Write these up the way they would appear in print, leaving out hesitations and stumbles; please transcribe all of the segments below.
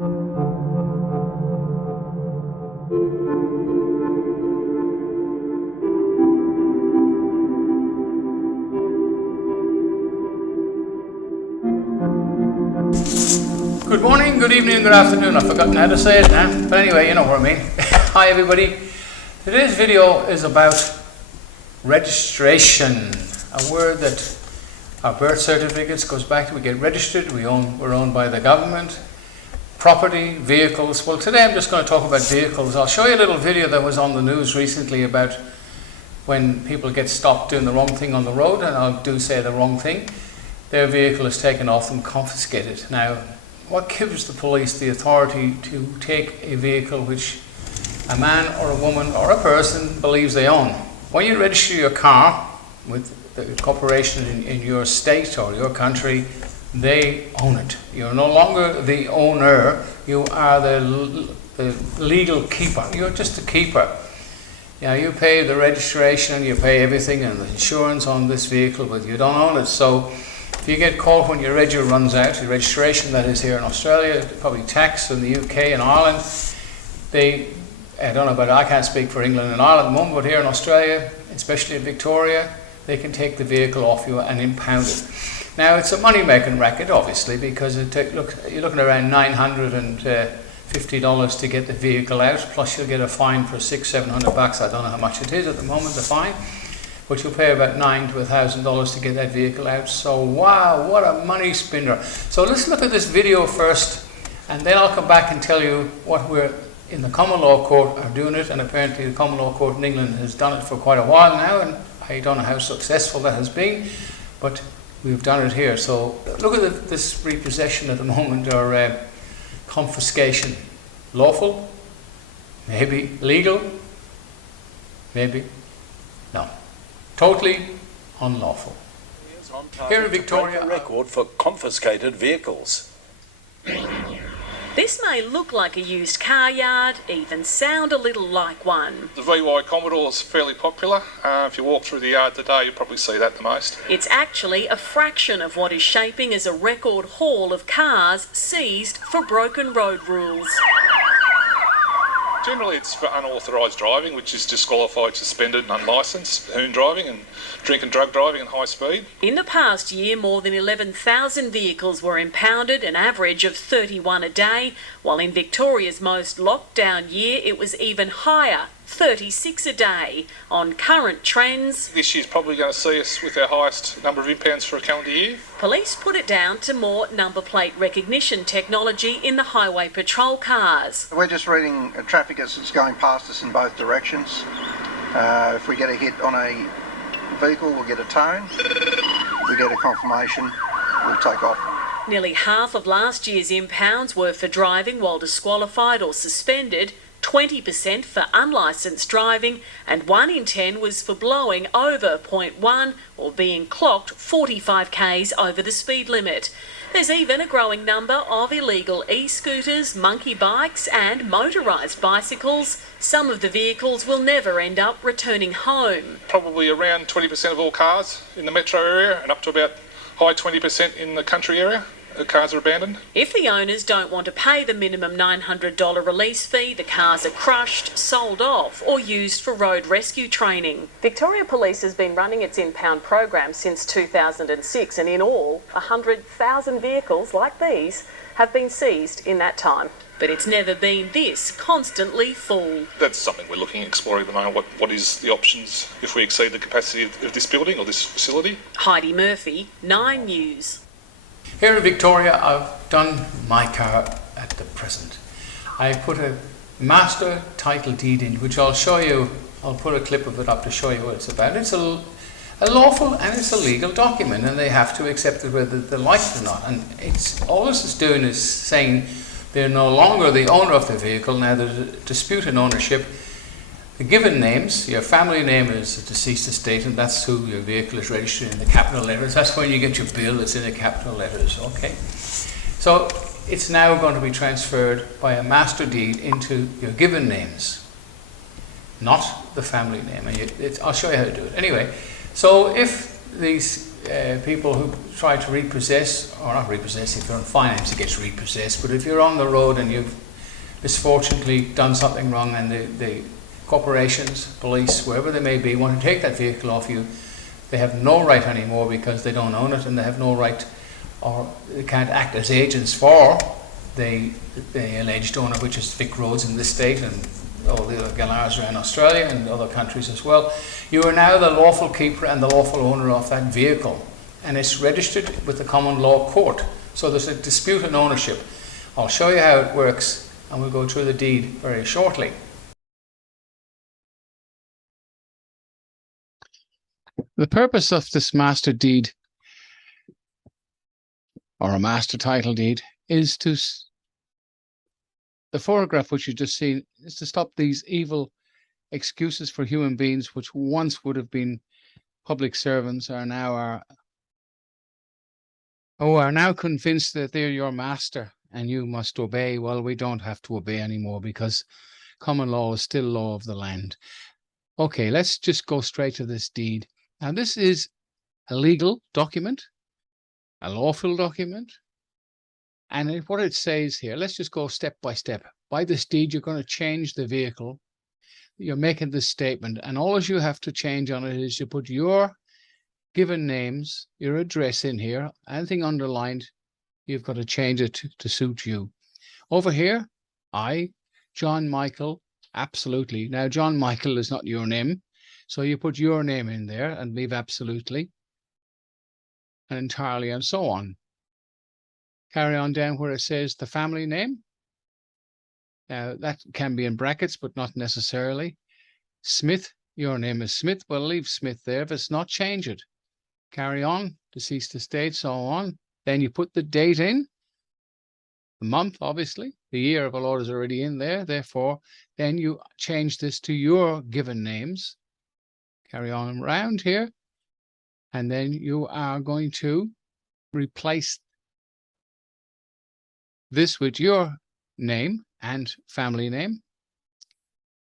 Good morning, good evening, good afternoon. I've forgotten how to say it now. But anyway, you know what I mean. Hi everybody. Today's video is about registration. A word that our birth certificates goes back to. We get registered, we're owned by the government. Property, vehicles. Well, today I'm just going to talk about vehicles. I'll show you a little video that was on the news recently about when people get stopped doing the wrong thing on the road, and I do say the wrong thing. Their vehicle is taken off them, confiscated. Now, what gives the police the authority to take a vehicle which a man or a woman or a person believes they own? When you register your car with the corporation in your state or your country, they own it. You're no longer the owner, you are the legal keeper. You're just the keeper. You pay the registration, you pay everything and the insurance on this vehicle, but you don't own it. So if you get caught when your regi runs out, your registration that is here in Australia, probably tax in the UK and Ireland, I don't know about it, I can't speak for England and Ireland at the moment, but here in Australia, especially in Victoria, they can take the vehicle off you and impound it. Now it's a money-making racket, obviously, because you're looking around $950 to get the vehicle out, plus you'll get a fine for $600-700 bucks. I don't know how much it is at the moment, the fine. But you'll pay about $900 to $1,000 to get that vehicle out. So wow, what a money spinner. So let's look at this video first, and then I'll come back and tell you what we're in the common law court are doing it, and apparently the common law court in England has done it for quite a while now, and I don't know how successful that has been, but we've done it here. So look at this repossession at the moment, or confiscation. Lawful? Maybe. Legal? Maybe. No. Totally unlawful. Here in Victoria, a record for confiscated vehicles. This may look like a used car yard, even sound a little like one. The VY Commodore is fairly popular. If you walk through the yard today, you'll probably see that the most. It's actually a fraction of what is shaping as a record haul of cars seized for broken road rules. Generally it's for unauthorised driving, which is disqualified, suspended and unlicensed, hoon driving and drink and drug driving and high speed. In the past year, more than 11,000 vehicles were impounded, an average of 31 a day, while in Victoria's most lockdown year it was even higher, 36 a day. On current trends, This year's probably going to see us with our highest number of impounds for a calendar year. police put it down to more number plate recognition technology in the highway patrol cars. We're just reading traffic as it's going past us in both directions. If we get a hit on a vehicle, we'll get a tone. If we get a confirmation, we'll take off. Nearly half of last year's impounds were for driving while disqualified or suspended, 20% for unlicensed driving, and 1 in 10 was for blowing over 0.1 or being clocked 45 k's over the speed limit. There's even a growing number of illegal e-scooters, monkey bikes and motorised bicycles. Some of the vehicles will never end up returning home. Probably around 20% of all cars in the metro area and up to about high 20% in the country area. The cars are abandoned. If the owners don't want to pay the minimum $900 release fee, the cars are crushed, sold off or used for road rescue training. Victoria Police has been running its impound program since 2006, and in all, 100,000 vehicles like these have been seized in that time. But it's never been this constantly full. That's something we're looking at exploring at the moment. What is the options if we exceed the capacity of this building or this facility? Heidi Murphy, 9 News. here in Victoria, I've done my car at the present. I put a master title deed in, which I'll show you. I'll put a clip of it up to show you what it's about. It's a lawful and it's a legal document, and they have to accept it whether they like it or not. And it's all this is doing is saying they're no longer the owner of the vehicle. Now there's a dispute in ownership. The given names, your family name is a deceased estate, and that's who your vehicle is registered in the capital letters. That's when you get your bill, it's in the capital letters, okay? So it's now going to be transferred by a master deed into your given names, not the family name. And I'll show you how to do it. Anyway, so if these people who try to repossess, or not repossess, if you're in finance it gets repossessed, but if you're on the road and you've misfortunately done something wrong and the corporations, police, wherever they may be, want to take that vehicle off you, they have no right anymore because they don't own it, and they have no right, or they can't act as agents for the alleged owner, which is Vic Roads in this state and all the other galahs around Australia and other countries as well. You are now the lawful keeper and the lawful owner of that vehicle, and it's registered with the common law court. So there's a dispute in ownership. I'll show you how it works, and we'll go through the deed very shortly. The purpose of this master deed, or a master title deed, is to, the photograph which you just seen, is to stop these evil excuses for human beings which once would have been public servants are now convinced that they're your master and you must obey. Well, we don't have to obey anymore because common law is still law of the land. Okay, let's just go straight to this deed. Now, this is a legal document, a lawful document, and what it says here, let's just go step by step. By this deed, you're going to change the vehicle. You're making this statement, and all you have to change on it is you put your given names, your address in here, anything underlined, you've got to change it to suit you. Over here, John Michael, absolutely. Now, John Michael is not your name, so you put your name in there and leave absolutely and entirely and so on. Carry on down where it says the family name. Now, that can be in brackets, but not necessarily. Smith, your name is Smith. Well, leave Smith there. If it's not, change it. Carry on, deceased estate, so on. Then you put the date in, the month, obviously. The year of the Lord is already in there. Therefore, then you change this to your given names. Carry on around here. And then you are going to replace this with your name and family name.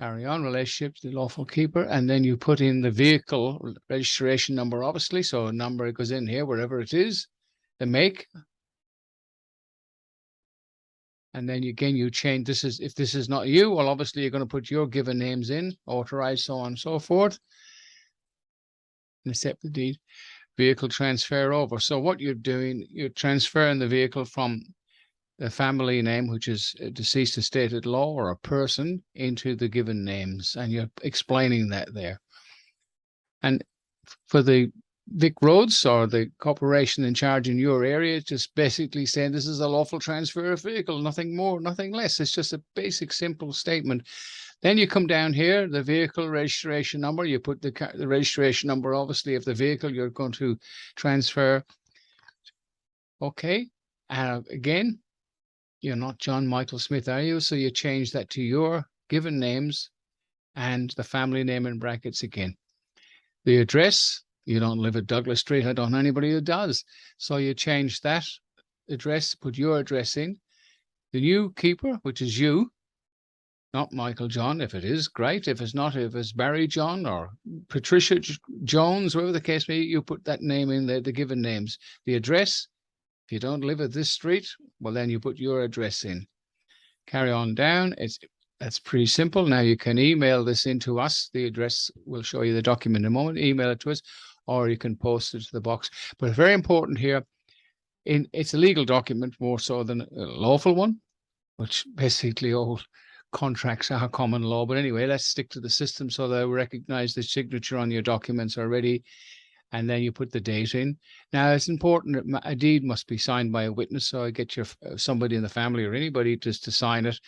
Carry on, relationship to the lawful keeper, and then you put in the vehicle registration number, obviously, so a number goes in here, wherever it is, the make. And then again, you change, this is, if this is not you, well, obviously you're going to put your given names in, authorized, so on and so forth. And accept the deed, vehicle transfer over. So what you're doing, you're transferring the vehicle from the family name, which is a deceased estate at law or a person, into the given names, and you're explaining that there. And for the Vic Roads or the corporation in charge in your area, just basically saying this is a lawful transfer of vehicle, nothing more, nothing less. It's just a basic, simple statement. Then you come down here, the vehicle registration number, you put the registration number, obviously, of the vehicle you're going to transfer. Okay, again, you're not John Michael Smith, are you? So you change that to your given names and the family name in brackets again. The address, you don't live at Douglas Street. I don't know anybody who does. So you change that address, put your address in. The new keeper, which is you, not Michael John. If it is, great. If it's not, if it's Barry John or Patricia Jones, whatever the case may be, you put that name in there, the given names. The address, if you don't live at this street, well, then you put your address in. Carry on down. That's pretty simple. Now you can email this into us. The address, we'll show you the document in a moment. Email it to us, or you can post it to the box. But very important here, it's a legal document more so than a lawful one, which basically all contracts are common law. But anyway, let's stick to the system so they recognize the signature on your documents already. And then you put the date in. Now, it's important that a deed must be signed by a witness. So I get somebody in the family or anybody just to sign it.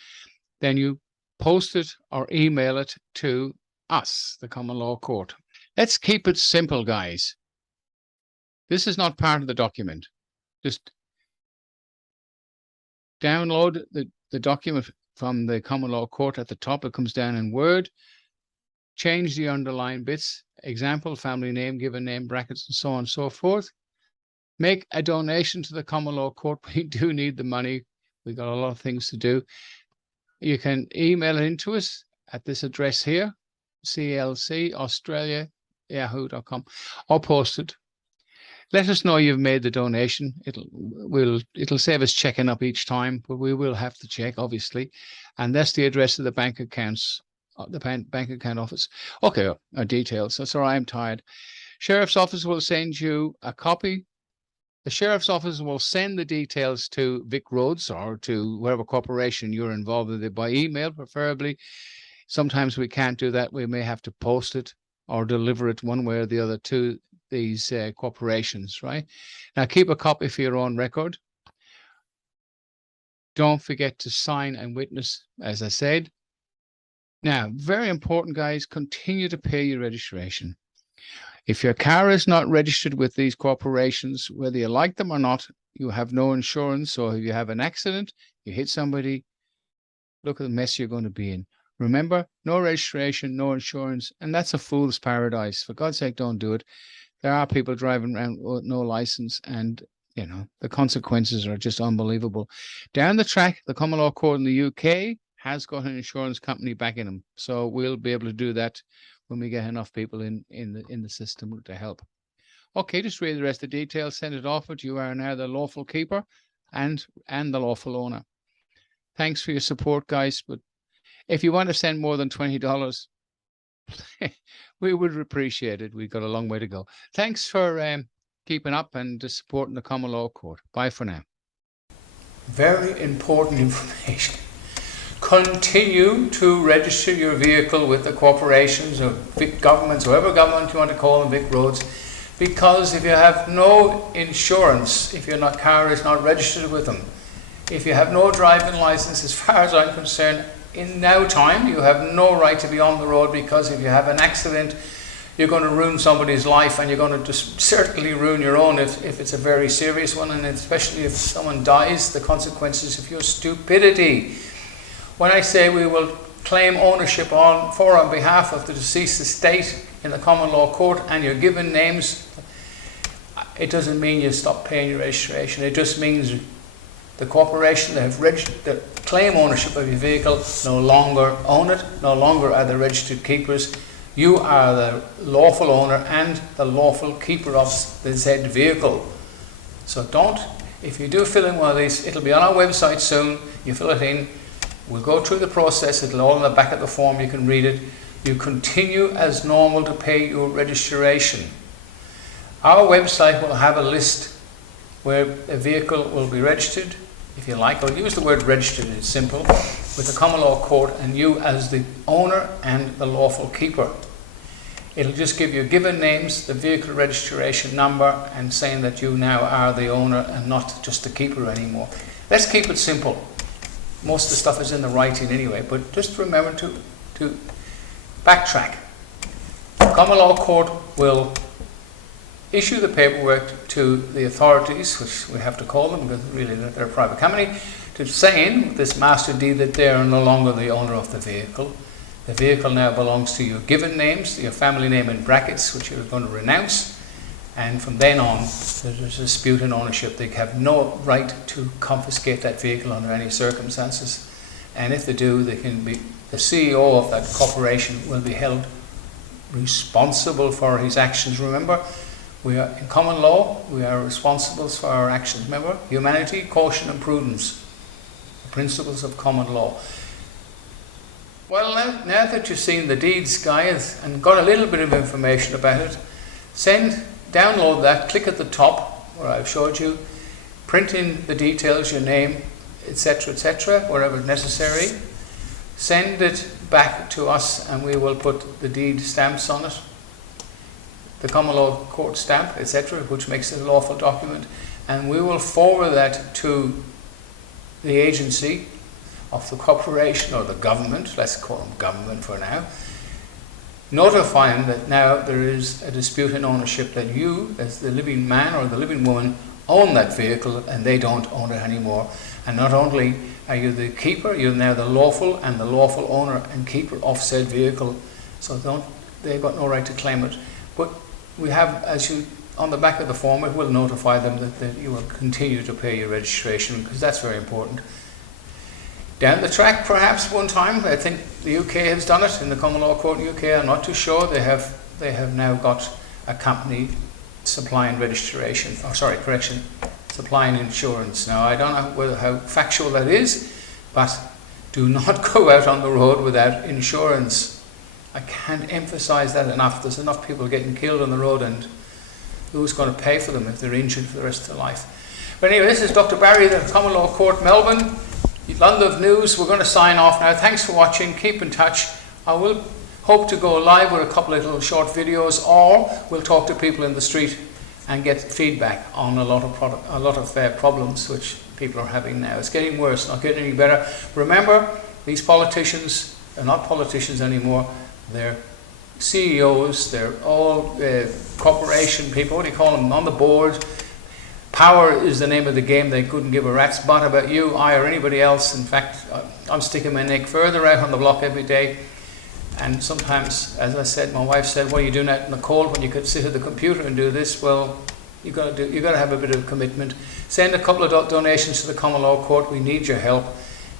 Then you post it or email it to us, the common law court. Let's keep it simple, guys. This is not part of the document. Just download the document from the common law court at the top. It comes down in Word. Change the underlined bits. Example, family name, given name, brackets, and so on and so forth. Make a donation to the common law court. We do need the money. We've got a lot of things to do. You can email it into us at this address here, clcaustralia@yahoo.com, or post it. let us know you've made the donation. It'll save us checking up each time, but we will have to check, obviously. And that's the address of the bank accounts, the bank account office. Okay, our details. That's all right, I'm tired. Sheriff's office will send you a copy. The sheriff's office will send the details to Vic Roads or to whatever corporation you're involved with by email, preferably. Sometimes we can't do that. We may have to post it or deliver it one way or the other to these corporations, right? Now, keep a copy for your own record. Don't forget to sign and witness, as I said. Now, very important, guys, continue to pay your registration. If your car is not registered with these corporations, whether you like them or not, you have no insurance. So if you have an accident, you hit somebody, look at the mess you're going to be in. Remember, no registration, no insurance, and that's a fool's paradise. For God's sake, don't do it. There are people driving around with no license, and you know the consequences are just unbelievable. Down the track, the common law court in the UK has got an insurance company backing them, so we'll be able to do that when we get enough people in the system to help. Okay, just read the rest of the details, send it off. But you are now the lawful keeper and the lawful owner. Thanks for your support, guys. But if you want to send more than $20, we would appreciate it. We've got a long way to go. Thanks for keeping up and supporting the common law court. Bye for now. Very important information. Continue to register your vehicle with the corporations or Vic governments, whatever government you want to call them, Vic Roads, because if you have no insurance, if your car is not registered with them, if you have no driving license, as far as I'm concerned, in no time you have no right to be on the road, because if you have an accident, you're going to ruin somebody's life, and you're going to just certainly ruin your own if it's a very serious one, and especially if someone dies, the consequences of your stupidity. When I say we will claim ownership on behalf of the deceased estate in the common law court, and you're given names, it doesn't mean you stop paying your registration. It just means the corporation that have that claim ownership of your vehicle no longer own it, no longer are the registered keepers. You are the lawful owner and the lawful keeper of the said vehicle. So if you do fill in one of these, it'll be on our website soon. You fill it in. We'll go through the process. It'll all in the back of the form. You can read it. You continue as normal to pay your registration. Our website will have a list where a vehicle will be registered. If you like, I'll use the word registered, it's simple, with the common law court and you as the owner and the lawful keeper. It'll just give you given names, the vehicle registration number, and saying that you now are the owner and not just the keeper anymore. Let's keep it simple. Most of the stuff is in the writing anyway, but just remember to backtrack. Common law court will issue the paperwork to the authorities, which we have to call them because really they're a private company, to saying with this master deed that they are no longer the owner of the vehicle. The vehicle now belongs to your given names, your family name in brackets, which you're going to renounce, and from then on there's a dispute in ownership. They have no right to confiscate that vehicle under any circumstances, and if they do, they can be, the CEO of that corporation will be held responsible for his actions. Remember, we are in common law, we are responsible for our actions. Remember, humanity, caution and prudence, the principles of common law. Well, now that you've seen the deeds, guys, and got a little bit of information about it, download that, click at the top where I've showed you, print in the details, your name, etc., wherever necessary. Send it back to us and we will put the deed stamps on it, the common law court stamp, etc., which makes it a lawful document, and we will forward that to the agency of the corporation or the government, let's call them government for now, notifying that now there is a dispute in ownership, that you, as the living man or the living woman, own that vehicle and they don't own it anymore. And not only are you the keeper, you're now the lawful owner and keeper of said vehicle, so they've got no right to claim it. But we have, on the back of the form, it will notify them that you will continue to pay your registration, because that's very important. Down the track, perhaps one time, I think the UK has done it in the common law court in the UK. I'm not too sure. They have now got a company supplying registration, supplying insurance. Now, I don't know how factual that is, but do not go out on the road without insurance. I can't emphasize that enough. There's enough people getting killed on the road, and who's going to pay for them if they're injured for the rest of their life? But anyway, this is Dr. Barry, the Common Law Court, Melbourne. London News. We're going to sign off now. Thanks for watching. Keep in touch. I will hope to go live with a couple of little short videos, or we'll talk to people in the street and get feedback on a lot of problems which people are having now. It's getting worse, not getting any better. Remember, these politicians are not politicians anymore. They're CEOs. They're all corporation people. What do you call them? On the board. Power is the name of the game. They couldn't give a rat's butt about you, I, or anybody else. In fact, I'm sticking my neck further out on the block every day. And sometimes, as I said, my wife said, "What are you doing out in the cold when you could sit at the computer and do this?" Well, you got to have a bit of commitment. Send a couple of donations to the Common Law Court. We need your help.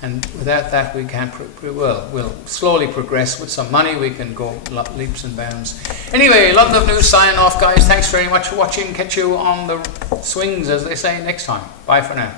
And without that, we can't. We'll slowly progress. With some money, we can go leaps and bounds. Anyway, London News signing off, guys. Thanks very much for watching. Catch you on the swings, as they say, next time. Bye for now.